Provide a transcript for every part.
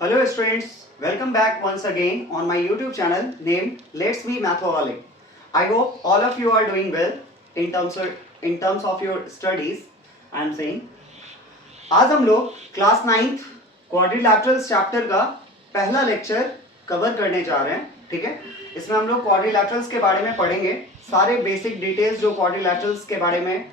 Hello students, welcome back once again on my YouTube channel named Let's Be Mathaholic. I hope all of you are doing well in terms of your studies. I am saying आज हम लोग class 9th क्वाड्रिलैटरल्स chapter का पहला lecture cover करने जा रहे हैं. ठीक है, इसमें हम लोग क्वाड्रिलैटरल्स के बारे में पढ़ेंगे. सारे बेसिक डिटेल्स जो क्वाड्रिलैटरल्स के बारे में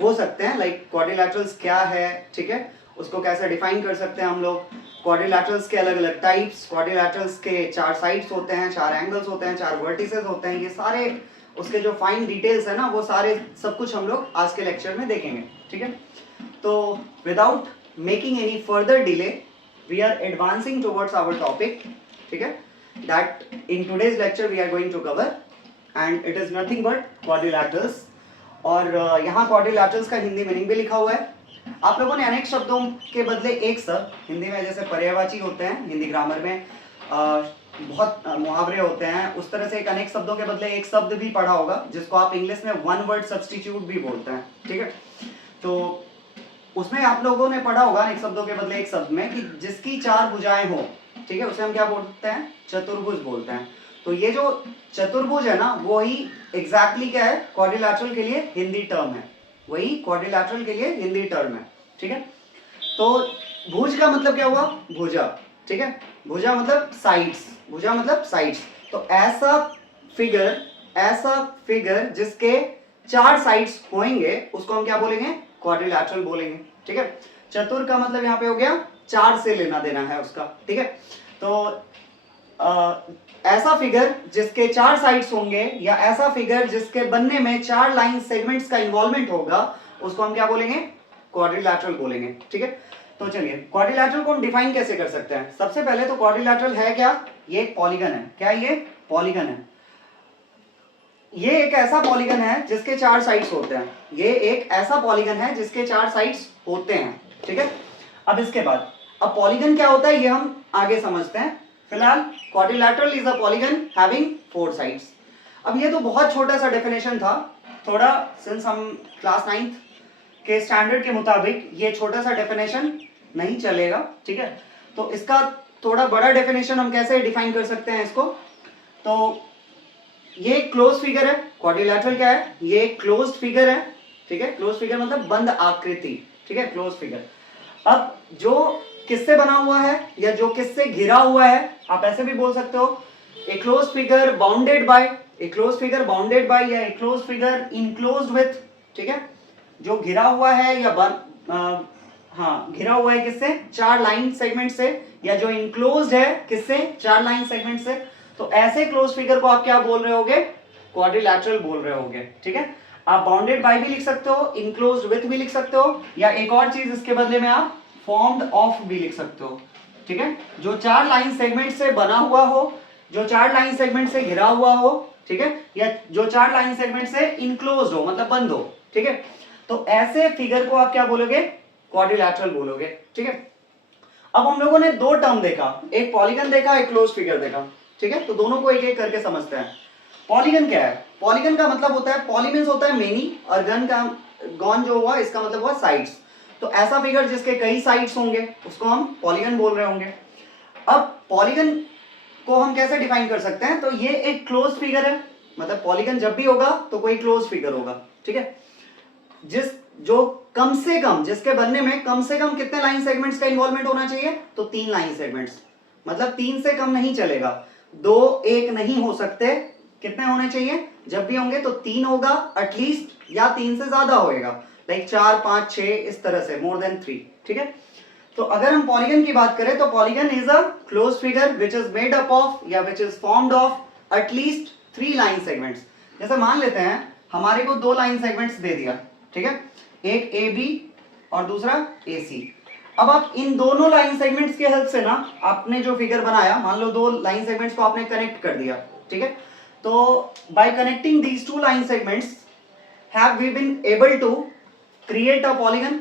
हो सकते हैं, लाइक क्वाड्रिलैटरल्स क्या है, ठीक है, उसको कैसे डिफाइन कर सकते हैं हम लोग. क्वाड्रिलैटरल्स के अलग अलग टाइप्स, क्वाड्रिलैटरल्स के 4 साइड्स होते हैं, 4 एंगल्स होते हैं, 4 वर्टिसेस होते हैं. ये सारे उसके जो फाइन डिटेल्स है ना, वो सारे सब कुछ हम लोग आज के लेक्चर में देखेंगे. ठीक है, तो without making any further delay we are advancing towards our topic. ठीक है, that in today's lecture we are going to cover and it is nothing but quadrilaterals. और यहाँ क्वाड्रिलैटरल्स का हिंदी मीनिंग भी लिखा हुआ है. आप लोगों ने अनेक शब्दों के बदले एक शब्द हिंदी में, जैसे पर्यायवाची होते हैं हिंदी ग्रामर में, बहुत मुहावरे होते हैं, उस तरह से एक अनेक शब्दों के बदले एक शब्द भी पढ़ा होगा जिसको आप इंग्लिश में वन वर्ड सब्स्टिट्यूट भी बोलते हैं. ठीक है, तो उसमें आप लोगों ने पढ़ा होगा अनेक शब्दों के बदले एक शब्द में कि जिसकी 4 भुजाएं हो, ठीक है, उसे हम क्या बोलते हैं, चतुर्भुज बोलते हैं. तो ये जो चतुर्भुज है ना, वो ही एग्जैक्टली क्या है, क्वाड्रिलैटरल के लिए हिंदी टर्म है. वही क्वाड्रिलैटरल के लिए हिंदी टर्म है. ठीक है, तो भुज का मतलब क्या हुआ, भुजा. ठीक है, भुजा मतलब साइड्स, भुजा मतलब साइड्स. तो ऐसा फिगर जिसके 4 साइड्स होंगे उसको हम क्या बोलेंगे, क्वाड्रिलैटरल बोलेंगे. ठीक है, चतुर का मतलब यहाँ पे हो गया 4 से लेना देना है उसका. ठीक है, तो ऐसा फिगर जिसके 4 साइड्स होंगे या ऐसा फिगर जिसके बनने में 4 लाइन सेगमेंट्स का इन्वॉल्वमेंट होगा उसको हम क्या बोलेंगे, क्वाड्रिलैटरल बोलेंगे. ठीक है, तो चलिए क्वाड्रिलैटरल को हम डिफाइन कैसे कर सकते हैं. सबसे पहले तो क्वाड्रिलैटरल है क्या, ये एक पॉलीगन है. क्या ये पॉलीगन है, ये एक ऐसा पॉलीगन है जिसके 4 साइड्स होते हैं. ये एक ऐसा पॉलीगन है जिसके 4 साइड्स होते हैं. ठीक है, अब इसके बाद अब पॉलीगन क्या होता है ये हम आगे समझते हैं. फिलहाल quadrilateral is a polygon having 4 sides. अब ये तो बहुत छोटा सा डेफिनेशन था, थोड़ा सिंस हम क्लास 9th के स्टैंडर्ड के मुताबिक ये छोटा सा डेफिनेशन नहीं चलेगा. ठीक है, तो इसका थोड़ा बड़ा डेफिनेशन हम कैसे डिफाइन कर सकते हैं इसको. तो ये क्लोज फिगर है. क्वाड्रिलैटरल क्या है, ये क्लोज्ड फिगर है. ठीक है, क्लोज फिगर मतलब बंद आकृति. ठीक है, क्लोज फिगर. अब जो किससे बना हुआ है या जो किससे घिरा हुआ है, आप ऐसे भी बोल सकते हो, a close figure bounded by, a close figure bounded by या a close figure enclosed with. ठीक है, जो घिरा हुआ है या घिरा हुआ है किससे, 4 लाइन सेगमेंट से, या जो इनक्लोज्ड है किससे, 4 लाइन सेगमेंट से. तो ऐसे क्लोज फिगर को आप क्या बोल रहे होगे, क्वाड्रिलैटरल बोल रहे होगे. ठीक है, आप बाउंडेड बाय भी लिख सकते हो, इनक्लोज्ड विथ भी लिख सकते हो, या एक और चीज इसके बदले में आप फॉर्म्ड ऑफ भी लिख सकते हो. ठीक है, जो 4 लाइन सेगमेंट से बना हुआ हो, जो 4 लाइन सेगमेंट से घिरा हुआ हो, ठीक है, या जो 4 लाइन सेगमेंट से इनक्लोज्ड हो मतलब बंद हो. ठीक है, तो ऐसे फिगर को आप क्या बोलोगे, क्वाड्रिलैटरल बोलोगे. ठीक है, अब हम लोगों ने 2 टर्म देखा, एक पॉलीगन देखा, एक क्लोज फिगर देखा. ठीक है, तो दोनों को एक एक करके समझते हैं. पॉलीगन क्या है, पॉलीगन का मतलब होता है, पॉली मींस होता है मेनी, और गॉन जो हुआ इसका मतलब हुआ साइड्स. तो ऐसा फिगर जिसके कई साइड्स होंगे उसको हम पॉलीगन बोल रहे होंगे. अब पॉलीगन को हम कैसे डिफाइन कर सकते हैं, तो ये एक क्लोज फिगर है, मतलब पॉलीगन जब भी होगा तो कोई क्लोज फिगर होगा. ठीक है, जो कम से कम, जिसके बनने में कम से कम कितने लाइन सेगमेंट्स का इन्वॉल्वमेंट होना चाहिए, तो 3 लाइन सेगमेंट्स, मतलब 3 से कम नहीं चलेगा, 2 1 नहीं हो सकते. कितने होने चाहिए, जब भी होंगे तो 3 होगा एटलीस्ट, या 3 से ज्यादा होएगा, लाइक 4 5 6 इस तरह से, मोर देन 3. ठीक है, तो अगर हम पॉलीगन की बात करें तो polygon is a close figure which is made up of या which is formed of at least 3 line segments. जैसे मान लेते हैं हमारे को 2 लाइन सेगमेंट्स दे दिया. ठीक है, एक ए बी और दूसरा ए सी. अब आप इन दोनों लाइन सेगमेंट्स के हेल्प से ना आपने जो फिगर बनाया, मान लो 2 लाइन सेगमेंट्स को आपने कनेक्ट कर दिया. ठीक है, तो by connecting these 2 line segments have we been able to create a polygon?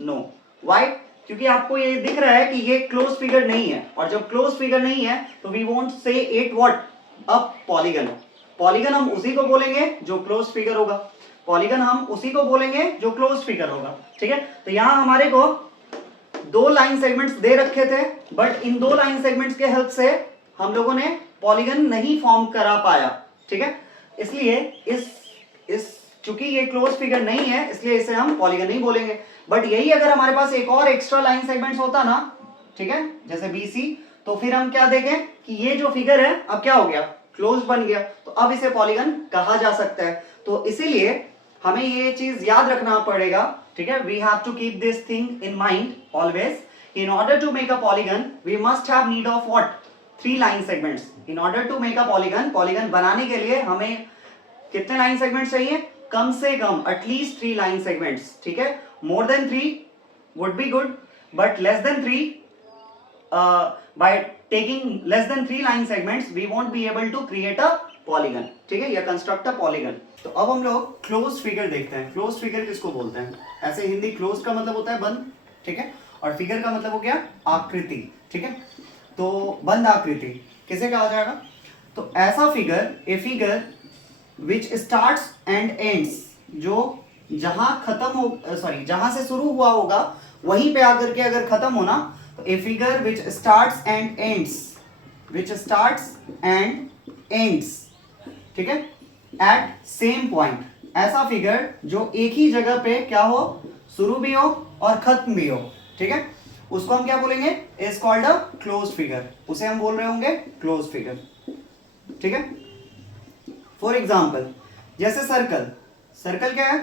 No. Why? क्योंकि आपको ये दिख रहा है कि ये क्लोज फिगर नहीं है, और जब क्लोज फिगर नहीं है तो we won't say it what, a polygon. Polygon हम उसी को बोलेंगे जो क्लोज फिगर होगा, पॉलीगन हम उसी को बोलेंगे जो क्लोज फिगर होगा. ठीक है, तो यहां हमारे को दो लाइन सेगमेंट्स दे रखे थे, बट इन दो लाइन सेगमेंट्स के हेल्प से हम लोगों ने पॉलीगन नहीं फॉर्म करा पाया, ठीक है। इसलिए इस चूंकि ये क्लोज फिगर नहीं है, इसलिए इसे हम पॉलीगन नहीं बोलेंगे। बट यही अगर हमारे पास एक और एक्स्ट्रा लाइन सेगमेंट्स होता ना, ठीक है, जैसे BC, तो फिर हम क्या देखें कि ये जो फिगर है अब क्या हो गया, क्लोज बन गया, तो अब इसे पॉलीगन कहा जा सकता है। तो इसीलिए हमें ये चीज याद रखना पड़ेगा, ठीक है। We have to keep this thing in mind always. In order to make a polygon we must have need of what, 3 line segments. In order to make a polygon, polygon बनाने के लिए हमें कितने लाइन सेगमेंट्स चाहिए, कम से कम at least 3 line segments, ठीक है। More than 3 would be good, but less than 3, by taking less than 3 line segments we won't be able to create a polygon, ठीक है, या construct a polygon। तो अब हम लोग क्लोज फिगर देखते हैं। क्लोज फिगर किसको बोलते हैं? ऐसे हिंदी क्लोज का मतलब होता है बंद, ठीक है, और फिगर का मतलब हो गया आकृति, ठीक है। तो बंद आकृति किसे कहा जाएगा? तो ऐसा figure, A figure which starts and ends, जो जहां खत्म हो, सॉरी, जहां से शुरू हुआ होगा वहीं पे आकर के अगर खत्म होना, तो a figure which starts and ends, which starts and ends, ठीक है, एट सेम पॉइंट। ऐसा फिगर जो एक ही जगह पे क्या हो, शुरू भी हो और खत्म भी हो, ठीक है, उसको हम क्या बोलेंगे? Is called a close figure. उसे हम बोल रहे होंगे क्लोज फिगर, ठीक है। फॉर एग्जाम्पल जैसे सर्कल, सर्कल क्या है?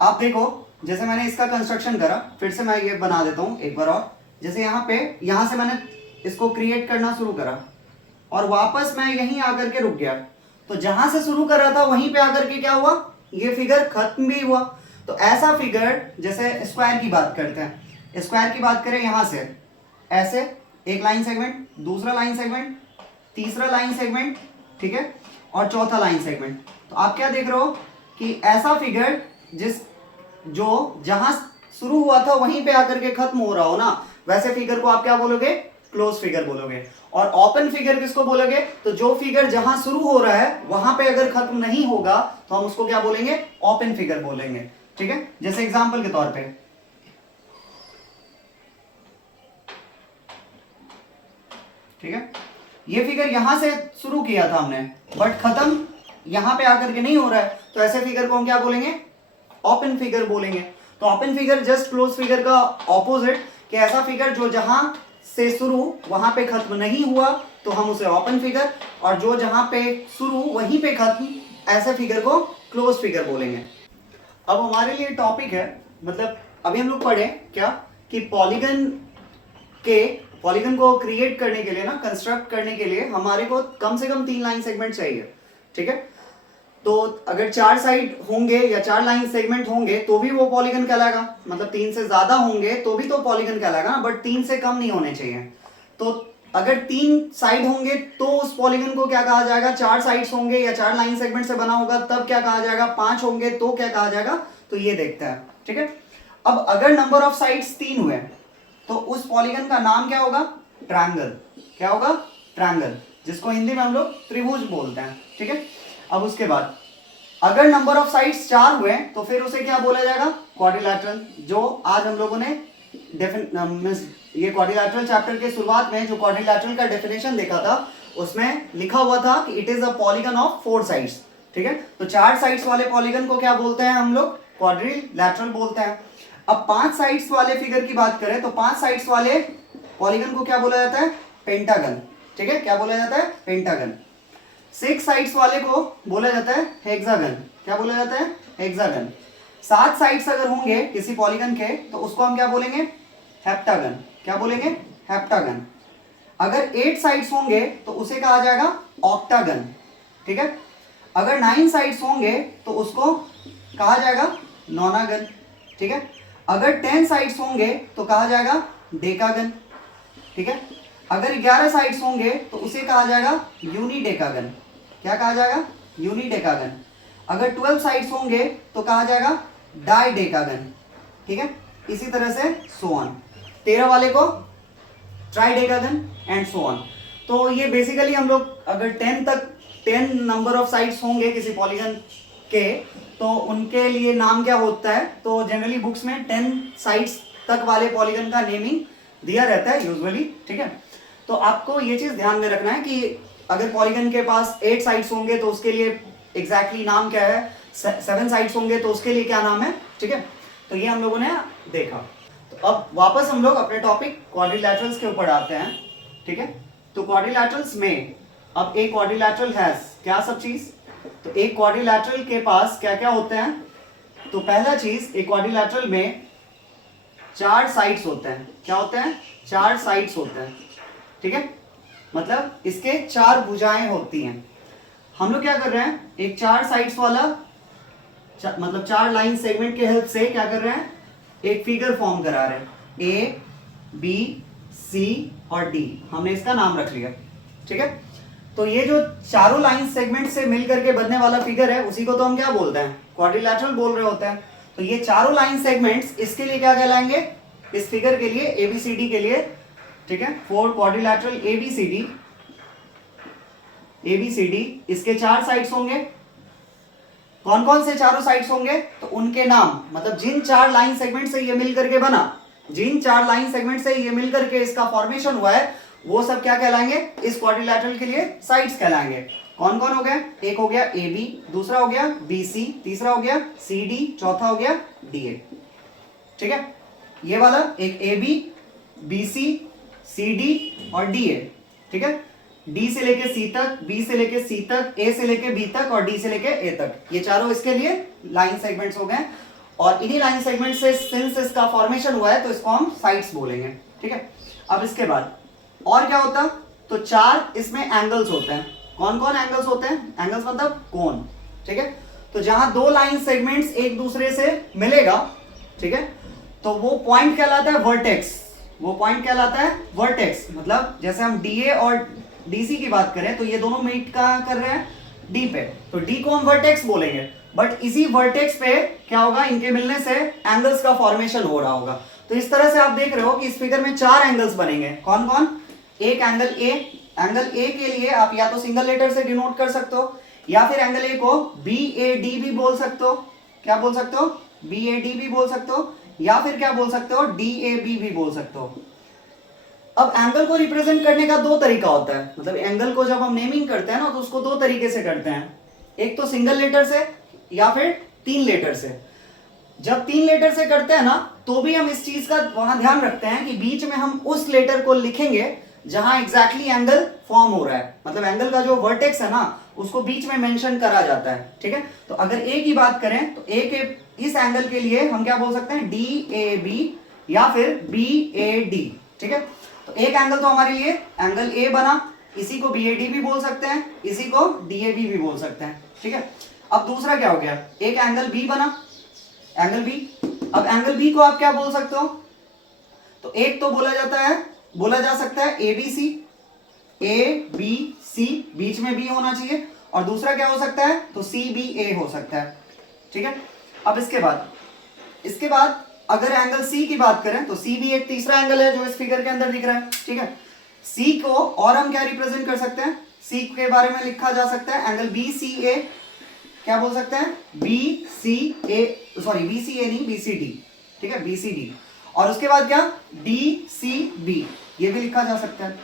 आप देखो, जैसे मैंने इसका कंस्ट्रक्शन करा, फिर से मैं ये बना देता हूं एक बार और। जैसे यहाँ पे, यहां से मैंने इसको क्रिएट करना शुरू करा और वापस मैं यहीं आकर के रुक गया, तो जहां से शुरू कर रहा था वहीं पे आकर के क्या हुआ, ये फिगर खत्म भी हुआ। तो ऐसा फिगर, जैसे स्क्वायर की बात करते हैं, स्क्वायर की बात करें, यहां से ऐसे एक लाइन सेगमेंट, दूसरा लाइन सेगमेंट, तीसरा लाइन सेगमेंट, ठीक है, और चौथा लाइन सेगमेंट। तो आप क्या देख रहे हो कि ऐसा फिगर जो जहां शुरू हुआ था वहीं पे आकर के खत्म हो रहा हो ना, वैसे फिगर को आप क्या बोलोगे? क्लोज फिगर बोलोगे। और ओपन फिगर किसको बोलोगे? तो जो फिगर जहां शुरू हो रहा है वहां पे अगर खत्म नहीं होगा तो हम उसको क्या बोलेंगे? ओपन फिगर बोलेंगे, ठीक है। जैसे एग्जांपल के तौर पे, ठीक है, ये फिगर यहां से शुरू किया था हमने, बट खत्म यहां पे आकर के नहीं हो रहा है, तो ऐसे फिगर को हम क्या बोलेंगे? ओपन फिगर बोलेंगे। तो open figure just close figure का ऑपोजिट, कि ऐसा फिगर जो जहां से शुरू वहां पे खत्म नहीं हुआ तो हम उसे ओपन फिगर, और जो जहां पे शुरू वहीं पे खत्म, ऐसे फिगर को क्लोज फिगर बोलेंगे। अब हमारे लिए टॉपिक है, मतलब अभी हम लोग पढ़े क्या कि पॉलीगन को क्रिएट करने के लिए ना, कंस्ट्रक्ट करने के लिए हमारे को कम से कम 3 लाइन सेगमेंट चाहिए, ठीक है। तो अगर 4 साइड होंगे या 4 लाइन सेगमेंट होंगे तो भी वो पॉलीगन कहलाएगा, मतलब 3 से ज्यादा होंगे तो भी तो पॉलीगन कहलाएगा ना, बट 3 से कम नहीं होने चाहिए। तो अगर 3 साइड होंगे तो उस पॉलीगन को क्या कहा जाएगा? 4 साइड्स होंगे या 4 लाइन सेगमेंट से बना होगा तब क्या कहा जाएगा? 5 होंगे तो क्या कहा जाएगा? तो ये देखते हैं, ठीक है। अब अगर नंबर ऑफ साइड्स 3 हुए तो उस पॉलीगन का नाम क्या होगा? ट्रायंगल। क्या होगा? ट्रायंगल, जिसको हिंदी में हम लोग त्रिभुज बोलते हैं, ठीक है। अब उसके बाद अगर नंबर ऑफ साइड्स 4 हुए तो फिर उसे क्या बोला जाएगा? क्वाड्रिलैटरल। जो आज हम लोगों ने ये क्वाड्रिलैटरल चैप्टर के शुरुआत में जो क्वाड्रिलैटरल का डेफिनेशन देखा था, उसमें लिखा हुआ था कि it is a polygon of 4 sides, ठीक है। तो 4 साइड्स वाले पॉलीगन को क्या बोलते हैं हम लोग? क्वाड्रिलैटरल बोलते हैं। अब 5 साइड्स वाले फिगर की बात करें तो 5 साइड्स वाले पॉलीगन को क्या बोला जाता है? पेंटागन, ठीक है। क्या बोला जाता है? पेंटागन। 6 साइड्स वाले को बोला जाता है हेक्सागन। क्या बोला जाता है? हेक्सागन। 7 साइड्स अगर होंगे किसी पॉलीगन के तो उसको हम क्या बोलेंगे? हेप्टागन। क्या बोलेंगे? हेप्टागन। अगर 8 साइड्स होंगे तो उसे कहा जाएगा ऑक्टागन, ठीक है। अगर 9 साइड्स होंगे तो उसको कहा जाएगा नोनागन, ठीक है। अगर 10 साइड्स होंगे तो कहा जाएगा डेकागन, ठीक है। अगर 11 साइड्स होंगे तो उसे कहा जाएगा यूनिडेकागन। क्या कहा जाएगा? यूनिडेकागन। अगर 12 साइड्स होंगे तो कहा जाएगा डाइडेकागन, ठीक है। इसी तरह से सो ऑन। 13 वाले को ट्राइडेकागन एंड सो ऑन। तो ये बेसिकली हम लोग अगर 10 नंबर ऑफ साइड्स होंगे किसी पॉलीगन के तो उनके लिए नाम क्या होता है? तो जनरली बुक्स में 10 साइड्स तक वाले पॉलीगन का नेमिंग दिया रहता है यूजुअली, ठीक है। तो आपको ये चीज ध्यान में रखना है कि अगर पॉलीगन के पास 8 साइड्स होंगे तो उसके लिए एग्जैक्टली नाम क्या है, 7 साइड्स होंगे तो उसके लिए क्या नाम है, ठीक है। तो ये हम लोगों ने देखा। तो अब वापस हम लोग अपने टॉपिक क्वाड्रिलैटरल्स के ऊपर आते हैं, ठीक है। तो क्वाड्रिलैटरल्स में अब एक क्वाड्रिलैटरल हैज क्या सब चीज, तो एक क्वाड्रिलैटरल के पास क्या क्या होते हैं। तो पहला चीज, एक क्वाड्रिलैटरल में 4 साइड्स होते हैं। क्या होते हैं? 4 साइड्स होते हैं, ठीक है। मतलब इसके 4 भुजाएं होती हैं। हम लोग क्या कर रहे हैं, एक 4 साइड्स वाला मतलब 4 लाइन सेगमेंट के हेल्प से क्या कर रहे हैं, एक फिगर फॉर्म करा रहे हैं, ए बी सी और डी, हमने इसका नाम रख लिया, ठीक है। तो ये जो चारों लाइन सेगमेंट से मिलकर के बनने वाला फिगर है उसी को तो हम क्या बोलते हैं, क्वाड्रिलैटरल बोल रहे होते हैं। तो ये चारों लाइन सेगमेंट्स इसके लिए क्या कहलाएंगे, इस फिगर के लिए एबीसीडी के लिए, ठीक है। 4 क्वाड्रिलैटरल एबीसीडी, एबीसीडी इसके 4 साइड्स होंगे। कौन कौन से चारों साइड्स होंगे, तो उनके नाम, मतलब जिन 4 लाइन सेगमेंट से ये मिल करके बना, जिन 4 लाइन सेगमेंट से ये मिल करके इसका फॉर्मेशन हुआ है, वो सब क्या कहलाएंगे, इस क्वाड्रिलैटरल के लिए साइड्स कहलाएंगे। कौन कौन हो गए, एक हो गया ए बी, दूसरा हो गया बी सी, तीसरा हो गया सी डी, चौथा हो गया डी ए, ठीक है। ये वाला एक A B, B C D और डी ए, ठीक है। डी से लेके सी तक, बी से लेके सी तक, ए से लेके बी तक और डी से लेके ए तक, ये चारों इसके लिए लाइन सेगमेंट्स हो गए। और इन्हीं लाइन सेगमेंट से सिंस इसका फॉर्मेशन हुआ है तो इसको हम साइड्स बोलेंगे, ठीक है। अब इसके बाद और क्या होता, तो 4 इसमें एंगल्स होते हैं। कौन कौन एंगल्स होते हैं, एंगल्स मतलब कोण, ठीक है। तो जहां 2 लाइन सेगमेंट्स एक दूसरे से मिलेगा, ठीक है, तो वो पॉइंट कहलाता है वर्टेक्स, वो पॉइंट कहलाता है वर्टेक्स। मतलब जैसे हम डीए और डीसी की बात करें तो ये दोनों मीट कहां कर रहे हैं, डी पे, तो डी को हम वर्टेक्स बोलेंगे। बट इसी वर्टेक्स पे क्या होगा, इनके मिलने से एंगल्स का फॉर्मेशन हो रहा होगा। तो इस तरह से आप देख रहे हो कि इस फिगर में 4 एंगल्स बनेंगे। कौन कौन, एक एंगल ए, एंगल ए के लिए आप या तो सिंगल लेटर से डिनोट कर सकते हो या फिर एंगल ए को बी ए डी भी बोल सकते हो। क्या बोल सकते हो, बी ए डी भी बोल सकते हो, या फिर क्या बोल सकते हो, डी ए बी भी बोल सकते हो। अब एंगल को रिप्रेजेंट करने का 2 तरीका होता है, मतलब एंगल को जब हम नेमिंग करते हैं ना तो उसको 2 तरीके से करते हैं, एक तो सिंगल लेटर से या फिर 3 लेटर से। जब 3 लेटर से करते हैं ना तो भी हम इस चीज का वहां ध्यान रखते हैं कि बीच में हम उस लेटर को लिखेंगे जहां एग्जैक्टली एंगल फॉर्म हो रहा है, मतलब एंगल का जो वर्टेक्स है ना उसको बीच में मेंशन करा जाता है, ठीक है। तो अगर ए की बात करें तो ए के इस एंगल के लिए हम क्या बोल सकते हैं, डी ए बी या फिर बी ए डी, ठीक है। तो एक एंगल तो हमारे लिए एंगल ए बना, इसी को बी ए डी भी बोल सकते हैं, इसी को डी ए बी भी बोल सकते हैं, ठीक है। अब दूसरा क्या हो गया, एक एंगल बी बना, एंगल बी। अब एंगल बी को आप क्या बोल सकते हो, तो एक तो बोला जा सकता है A B C, A B C बीच में बी होना चाहिए, और दूसरा क्या हो सकता है, तो सी बी ए हो सकता है, ठीक है। अब इसके बाद अगर एंगल सी की बात करें तो सी भी एक तीसरा एंगल है जो इस फिगर के अंदर दिख रहा है, ठीक है। सी को और हम क्या रिप्रेजेंट कर सकते हैं, सी के बारे में लिखा जा सकता है एंगल बी सी ए, क्या बोल सकते हैं, बी सी ए, सॉरी बी सी ए नहीं, बी सी डी, ठीक है, बी सी डी। और उसके बाद क्या, डी सी बी, ये भी लिखा जा सकता है,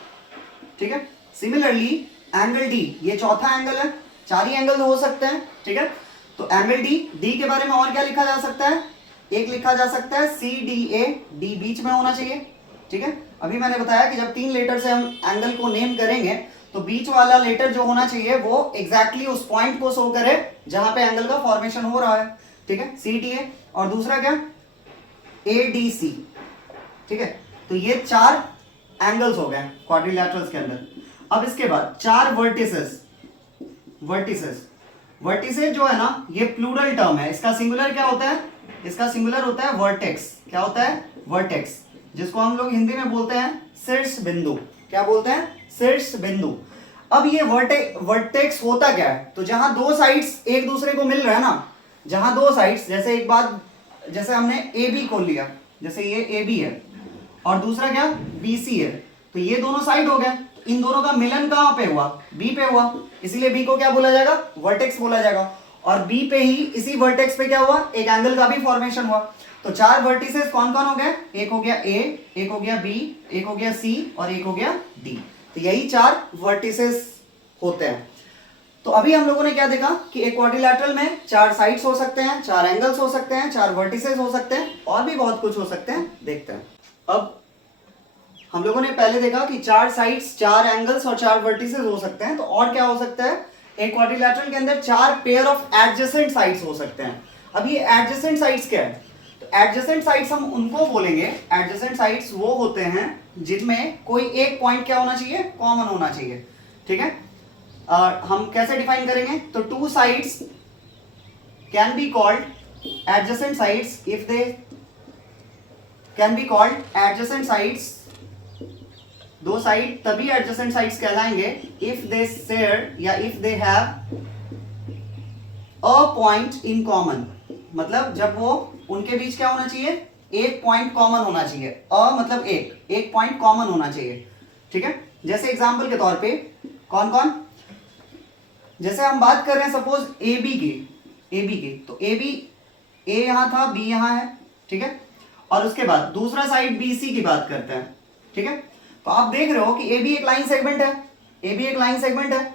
ठीक है। सिमिलरली एंगल डी, ये चौथा एंगल है, 4 ही एंगल हो सकते हैं, ठीक है। तो एंगल डी के बारे में और क्या लिखा जा सकता है, एक लिखा जा सकता है सी डी ए, डी बीच में होना चाहिए, ठीक है। अभी मैंने बताया कि जब 3 लेटर से हम एंगल को नेम करेंगे तो बीच वाला लेटर जो होना चाहिए वो एग्जैक्टली उस पॉइंट को शो करे जहां पे एंगल का फॉर्मेशन हो रहा है, ठीक है, सी डी ए। और दूसरा क्या, ए डी सी, ठीक है। तो ये 4 एंगल्स हो गए क्वाड्रिलैटरल्स के अंदर। अब इसके बाद 4 वर्टिसेस जो है ना ये प्लूरल टर्म है, इसका सिंगुलर क्या होता है, इसका सिंगुलर होता है वर्टेक्स। क्या होता है, वर्टेक्स, जिसको हम लोग हिंदी में बोलते हैं शीर्ष बिंदु। क्या बोलते हैं, शीर्ष बिंदु। अब ये वर्टेक्स होता क्या है, तो जहां 2 साइड्स एक दूसरे को मिल रहा है ना, जहां 2 साइड्स, जैसे एक बात, जैसे हमने ए बी को लिया, जैसे ये ए बी है और दूसरा क्या बी सी है, तो ये दोनों साइड हो गए, इन दोनों का मिलन कहां पे हुआ, बी पे हुआ, इसीलिए बी को क्या बोला जाएगा, वर्टेक्स बोला जाएगा। और बी पे ही, इसी वर्टेक्स पे क्या हुआ, एक एंगल का भी फॉर्मेशन हुआ। तो 4 वर्टिसेस कौन कौन हो गए? एक हो गया ए, एक हो गया बी, एक हो गया सी और एक हो गया डी। तो यही 4 वर्टिसेस होते हैं। तो अभी हम लोगों ने क्या देखा कि एक क्वाड्रिलैटरल में 4 साइड्स हो सकते हैं, 4 एंगल्स हो सकते हैं, 4 वर्टिसेस हो सकते हैं और भी बहुत कुछ हो सकते हैं। देखते हैं। अब हम लोगों ने पहले देखा कि 4 साइड्स, 4 एंगल्स और 4 वर्टिसेस हो सकते हैं। तो और क्या हो सकता है? एक क्वाड्रिलैटरल के अंदर 4 पेयर ऑफ एडजेसेंट साइड्स हो सकते हैं। अब ये एडजेसेंट साइड्स क्या है? तो एडजेसेंट साइड्स हम उनको बोलेंगे, एडजेसेंट साइड्स वो होते हैं जिनमें कोई एक पॉइंट क्या होना चाहिए? कॉमन होना चाहिए। ठीक है, हम कैसे डिफाइन करेंगे? तो 2 sides can be called adjacent sides if they can be called adjacent sides. 2 side तभी एडजेसेंट साइड्स कहलाएंगे इफ दे शेयर या if they have a point in common. मतलब जब वो उनके बीच क्या होना चाहिए? एक पॉइंट कॉमन होना चाहिए। अ मतलब एक पॉइंट कॉमन होना चाहिए। ठीक है, जैसे एग्जांपल के तौर पे कौन कौन? जैसे हम बात कर रहे हैं सपोज ए बी की, तो ए बी, ए यहां था, बी यहां है। ठीक है, और उसके बाद दूसरा साइड बी सी की बात करते हैं। ठीक है, तो आप देख रहे हो कि ए बी एक लाइन सेगमेंट है, ए बी एक लाइन सेगमेंट है,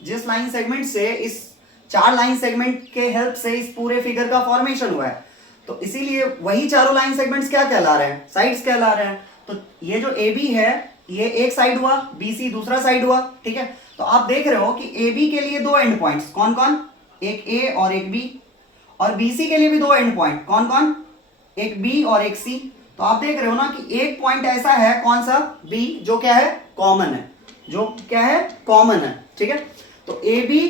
जिस लाइन सेगमेंट से इस 4 लाइन सेगमेंट के हेल्प से इस पूरे फिगर का फॉर्मेशन हुआ है। तो इसीलिए वही चारों लाइन सेगमेंट्स क्या कहला रहे हैं? साइड्स कहला रहे हैं। तो ये जो ए बी है ये एक साइड हुआ, बी सी दूसरा साइड हुआ। ठीक है, तो आप देख रहे हो कि ए बी के लिए 2 एंड पॉइंट्स कौन कौन? एक ए और एक बी। और बी सी के लिए भी 2 एंड पॉइंट कौन कौन? एक बी और एक सी। तो आप देख रहे हो ना कि एक पॉइंट ऐसा है, कौन सा? बी, जो क्या है? कॉमन है, जो क्या है? कॉमन है। ठीक है, तो ए बी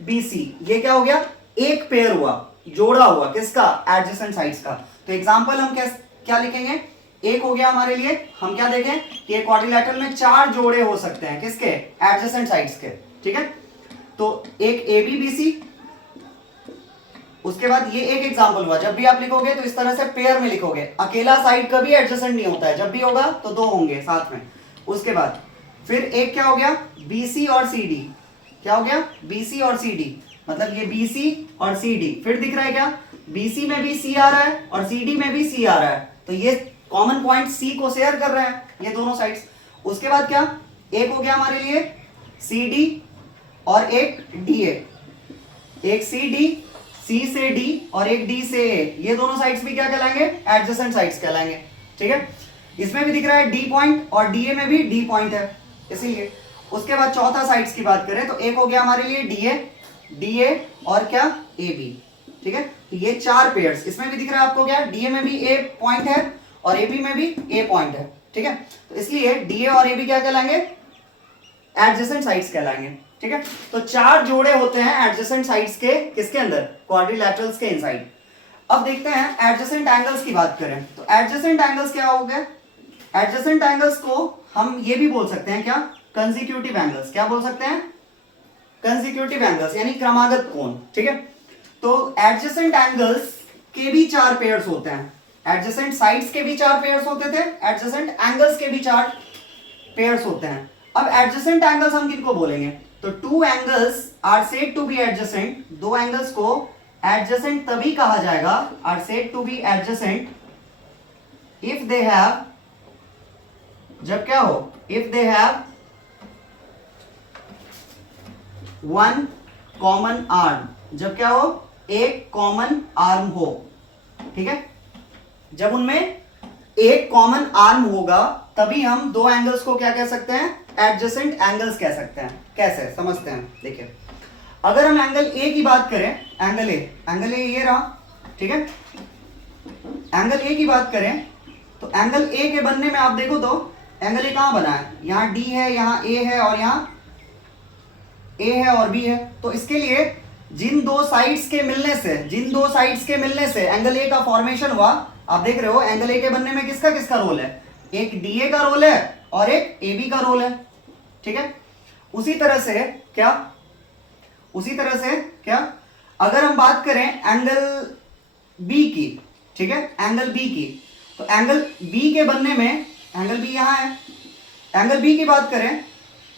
बी सी ये क्या हो गया? एक पेयर हुआ, जोड़ा हुआ, किसका? एडजेसेंट साइड्स का। तो एग्जांपल हम क्या लिखेंगे? एक हो गया हमारे लिए, हम क्या देखें कि एक क्वाड्रिलैटरल में 4 जोड़े हो सकते हैं, किसके? एडजेसेंट साइड्स के। ठीक है, तो एक ए बी बी सी, उसके बाद ये एक एग्जांपल हुआ। जब भी आप लिखोगे तो इस तरह से पेयर में लिखोगे, अकेला साइड कभी एडजेसेंट नहीं होता है, जब भी होगा तो 2 होंगे साथ में। उसके बाद फिर एक क्या हो गया? बी सी और सी डी। क्या हो गया? बी सी और सी डी, मतलब ये बी सी और सी डी। फिर दिख रहा है क्या? बी सी में भी सी आ रहा है और सी डी में भी सी आ रहा है, तो ये कॉमन पॉइंट सी को शेयर कर रहे हैं ये दोनों साइड्स। उसके बाद क्या? एक हो गया हमारे लिए सी डी और एक डी ए, एक सी डी, सी से डी और एक डी से ए, ये दोनों साइड्स भी क्या कहलाएंगे? एडजेसेंट साइड्स कहलाएंगे। ठीक है, इसमें भी दिख रहा है डी पॉइंट और डी ए में भी डी पॉइंट है, इसीलिए। उसके बाद चौथा साइड्स की बात करें तो एक हो गया हमारे लिए डी ए और क्या? A B. ठीक है, तो ये 4 पेयर्स, इसमें भी दिख रहा है आपको क्या? डी ए में भी ए पॉइंट है और ए बी में भी ए पॉइंट है। ठीक है, तो इसलिए डी ए और ए बी क्या कहलाएंगे? एडजेसेंट साइड्स कहलाएंगे। ठीक है, तो 4 जोड़े होते हैं एडजेसेंट साइड्स के, किसके अंदर? क्वाड्रिलैटरल्स के इनसाइड। अब देखते हैं एडजेसेंट एंगल्स की बात करें तो एडजेसेंट एंगल्स क्या हो गए? एडजेसेंट एंगल्स को हम ये भी बोल सकते हैं क्या? Consecutive angles. क्या बोल सकते हैं? कंसेक्यूटिव एंगल्स, यानी क्रमागत कोण। ठीक है, तो एडजेसेंट एंगल्स के भी 4 पेयर्स होते हैं, एडजेसेंट साइड्स के भी 4 पेयर्स होते थे, एडजेसेंट एंगल्स के भी 4 पेयर्स होते हैं। अब एडजेसेंट एंगल्स हम किनको बोलेंगे? तो 2 angles are said to be adjacent, 2 angles को एडजेसेंट तभी कहा जाएगा, are said to be adjacent if they have, जब क्या हो? If they have one common arm, जब क्या हो? एक कॉमन आर्म हो। ठीक है, जब उनमें एक कॉमन आर्म होगा तभी हम 2 एंगल्स को क्या कह सकते हैं? एडजेसेंट एंगल्स कह सकते हैं। कैसे समझते हैं? देखिए, अगर हम एंगल ए की बात करें, एंगल ए ये रहा। ठीक है, एंगल ए की बात करें तो एंगल ए के बनने में आप देखो तो एंगल ए कहां बना है? यहां डी है, यहां ए है और यहां ए है और बी है। तो इसके लिए जिन 2 साइड्स के मिलने से एंगल ए का फॉर्मेशन हुआ, आप देख रहे हो एंगल ए के बनने में किसका किसका रोल है? एक डीए का रोल है और एक ए बी का रोल है। ठीक है, उसी तरह से क्या अगर हम बात करें एंगल बी की, ठीक है, एंगल बी की, तो एंगल बी के बनने में, एंगल बी यहां है, एंगल बी की बात करें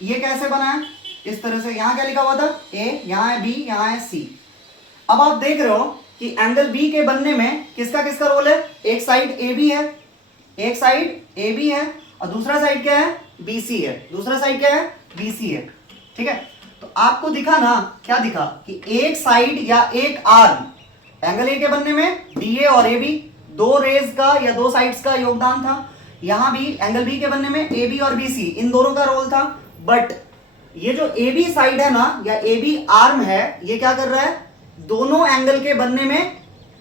ये कैसे बना है? इस तरह से। यहां क्या लिखा हुआ था? ए, यहां है बी, यहां है सी। अब आप देख रहे हो कि एंगल बी के बनने में किसका किसका रोल है। एक साइड ए बी है, एक साइड ए बी है, और दूसरा साइड क्या है, बी सी है। दूसरा साइड क्या है, बी सी है। ठीक है, तो आपको दिखा ना, क्या दिखा कि एक साइड या एक आर्म एंगल ए के बनने में डी ए और ए बी, दो रेज का या दो साइड्स का योगदान था। यहां भी एंगल बी के बनने में ए बी और बी सी इन दोनों का रोल था। बट ये जो ए बी साइड है ना, या ए बी आर्म है, ये क्या कर रहा है, दोनों एंगल के बनने में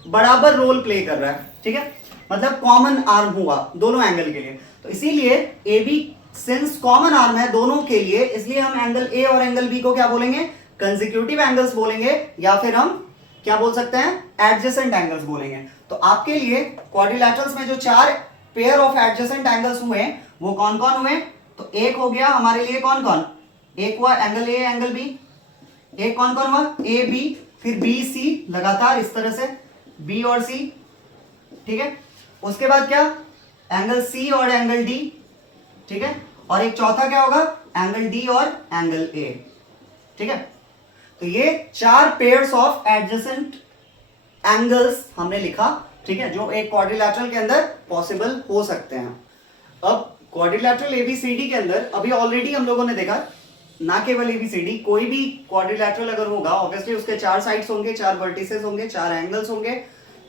बराबर रोल प्ले कर रहा है। ठीक है, मतलब कॉमन आर्म हुआ दोनों एंगल के लिए। तो इसीलिए A B since common arm है दोनों के लिए, इसलिए हम एंगल ए और एंगल बी को क्या बोलेंगे, कंसेक्यूटिव एंगल्स बोलेंगे, या फिर हम क्या बोल सकते हैं, एडजेसेंट एंगल्स बोलेंगे। तो आपके लिए क्वाड्रिलैटरल्स में जो चार पेयर ऑफ एडजेसेंट एंगल्स हुए वो कौन कौन हुए, तो एक हो गया हमारे लिए कौन कौन, एक हुआ एंगल ए एंगल बी, एक कौन कौन हुआ, ए बी, फिर बी सी, लगातार इस तरह से बी और सी। ठीक है, उसके बाद क्या, एंगल सी और एंगल डी। ठीक है, और एक चौथा क्या होगा, एंगल डी और एंगल ए। ठीक है, तो ये चार पेयर्स ऑफ एडजेसेंट एंगल्स हमने लिखा। ठीक है, जो एक क्वाड्रिलैटरल के अंदर पॉसिबल हो सकते हैं। अब क्वाड्रिलैटरल एबीसीडी के अंदर अभी ऑलरेडी हम लोगों ने देखा, ना केवल एबीसीडी, कोई भी क्वाड्रिलैटरल अगर होगा ऑब्वियसली उसके चार साइड्स होंगे, चार वर्टिसेस होंगे, चार एंगल्स होंगे,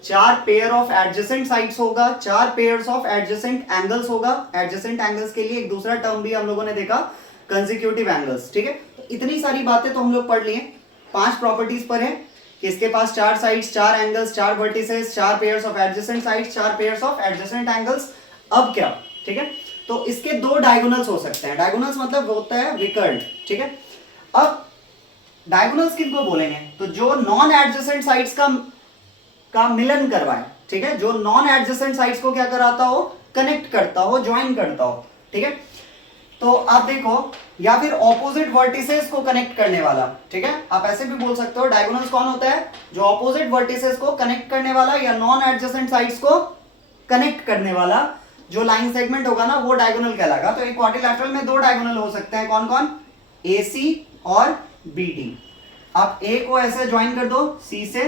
चार पेयर ऑफ एडजेसेंट साइड्स होगा, चार पेयर्स ऑफ एडजेसेंट एंगल्स होगा। एडजेसेंट एंगल्स के लिए एक दूसरा टर्म भी हम लोगों ने देखा, कंसेक्यूटिव एंगल्स। ठीक है, तो इतनी सारी बातें तो हम लोग पढ़ लिए। 5 प्रॉपर्टीज पर है कि इसके पास चार साइड्स, चार एंगल्स, चार वर्टिसेस, चार पेयर्स ऑफ एडजेसेंट साइड्स, चार पेयर्स ऑफ एडजेसेंट एंगल्स। अब क्या, ठीक है, तो इसके दो डायगोनल्स हो सकते हैं। डायगोनल्स मतलब होता है विकर्ण। ठीक है, अब डायगोनल्स किनको बोलेंगे, तो जो नॉन एडजेसेंट साइड्स का मिलन करवाए। ठीक है, जो नॉन एडजेसेंट साइड्स को क्या कराता हो, कनेक्ट करता हो, ज्वाइन करता हो। ठीक है, तो आप देखो, या फिर ऑपोजिट वर्टिसेस को कनेक्ट करने वाला। ठीक है, आप ऐसे भी बोल सकते हो, डायगोनल्स कौन होता है, जो ऑपोजिट वर्टिसेस को कनेक्ट करने वाला या नॉन एडजेसेंट साइड्स को कनेक्ट करने वाला जो लाइन सेगमेंट होगा ना, वो डायगोनल कहलाएगा। तो एक क्वाड्रिलैटरल में दो डायगोनल हो सकते हैं, कौन कौन, AC और BD। आप A को ऐसे ज्वाइन कर दो C से,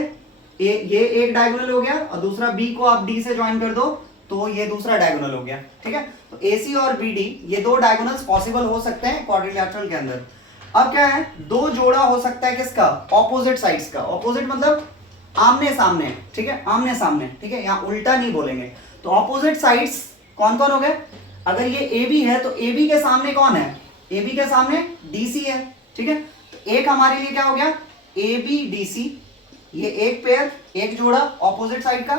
ये एक डायगोनल हो गया, और दूसरा B को आप D से ज्वाइन कर दो तो ये दूसरा डायगोनल हो गया। ठीक है, तो AC और BD ये दो डायगोनल्स पॉसिबल हो सकते हैं क्वाड्रिलैटरल के अंदर। अब क्या है, दो जोड़ा हो सकता है किसका, ऑपोजिट साइड्स का। ऑपोजिट मतलब आमने सामने। ठीक है, आमने सामने। ठीक है, यहाँ उल्टा नहीं बोलेंगे। तो ऑपोजिट साइड्स कौन कौन हो गए, अगर ये AB है तो AB के सामने कौन है, AB के सामने DC है। ठीक है, तो एक हमारे लिए क्या हो गया, ABDC, ये एक पेयर, एक जोड़ा ऑपोजिट साइड का।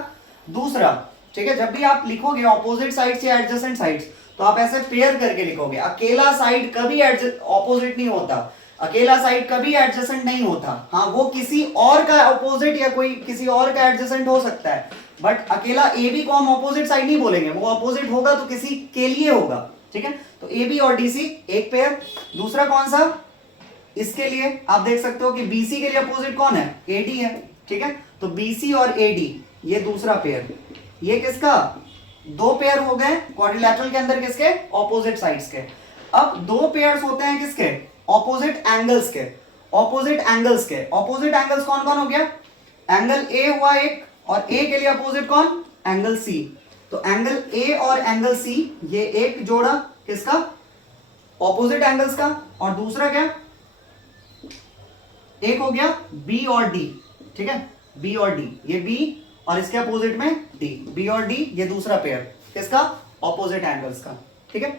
दूसरा, ठीक है, जब भी आप लिखोगे ऑपोजिट साइड्स या एडजेसेंट साइड्स तो आप ऐसे पेयर करके लिखोगे। अकेला साइड कभी ऑपोजिट नहीं होता, अकेला साइड कभी एडजेसेंट नहीं होता। हाँ, वो किसी और का ऑपोजिट या कोई किसी और का एडजेसेंट हो सकता है, बट अकेला AB को हम ऑपोजिट साइड नहीं बोलेंगे, वो ऑपोजिट होगा तो किसी के लिए होगा। ठीक है, तो AB और DC एक पेयर। दूसरा कौन सा, इसके लिए आप देख सकते हो कि BC के लिए अपोजिट कौन है, AD है। ठीक है, तो BC और AD ये दूसरा पेयर। ये किसका, दो पेयर हो गए क्वाड्रिलैटरल के अंदर, किसके, ऑपोजिट साइड्स के। अब दो पेयर्स होते हैं किसके, ऑपोजिट एंगल्स के। ऑपोजिट एंगल्स के, ऑपोजिट एंगल्स कौन कौन हो गया, एंगल A हुआ एक, और A के लिए अपोजिट कौन, एंगल C। तो एंगल A और एंगल C ये एक जोड़ा किसका, ऑपोजिट एंगल्स का। और दूसरा क्या, एक हो गया B और D। ठीक है, B और D, ये B और इसके अपोजिट में D, B और D ये दूसरा पेयर किसका, ऑपोजिट एंगल्स का। ठीक है,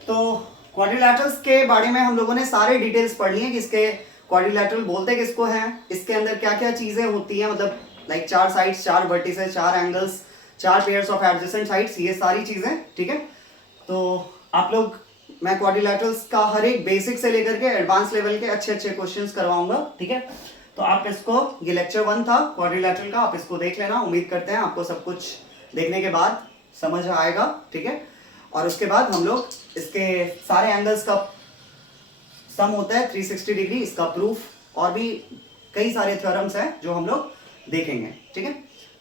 तो क्वाड्रिलैटरल्स के बारे में हम लोगों ने सारे डिटेल्स पढ़ लिए कि इसके क्वाड्रिलैटरल बोलते किसको हैं, इसके अंदर क्या क्या चीजें होती हैं, मतलब लाइक चार साइड्स, चार वर्टिसेस, चार एंगल्स, चार पेयर्स ऑफ एडजेसेंट साइड्स, ये सारी चीजें। ठीक है, तो आप लोग, मैं क्वाड्रिलैटरल्स का हर एक बेसिक से लेकर के एडवांस लेवल के अच्छे अच्छे क्वेश्चंस करवाऊंगा। ठीक है, तो आप इसको, ये लेक्चर 1 था क्वाड्रिलैटरल का, आप इसको देख लेना। उम्मीद करते हैं आपको सब कुछ देखने के बाद समझ आएगा। ठीक है, और उसके बाद हम लोग इसके सारे एंगल्स का सम होता है 360 डिग्री, इसका प्रूफ और भी कई सारे थ्योरम्स हैं जो हम लोग देखेंगे। ठीक है,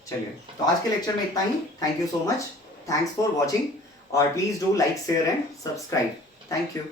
चलिए, तो आज के लेक्चर में इतना ही। Thank you so much, thanks for watching, और please do like, share and subscribe. Thank you.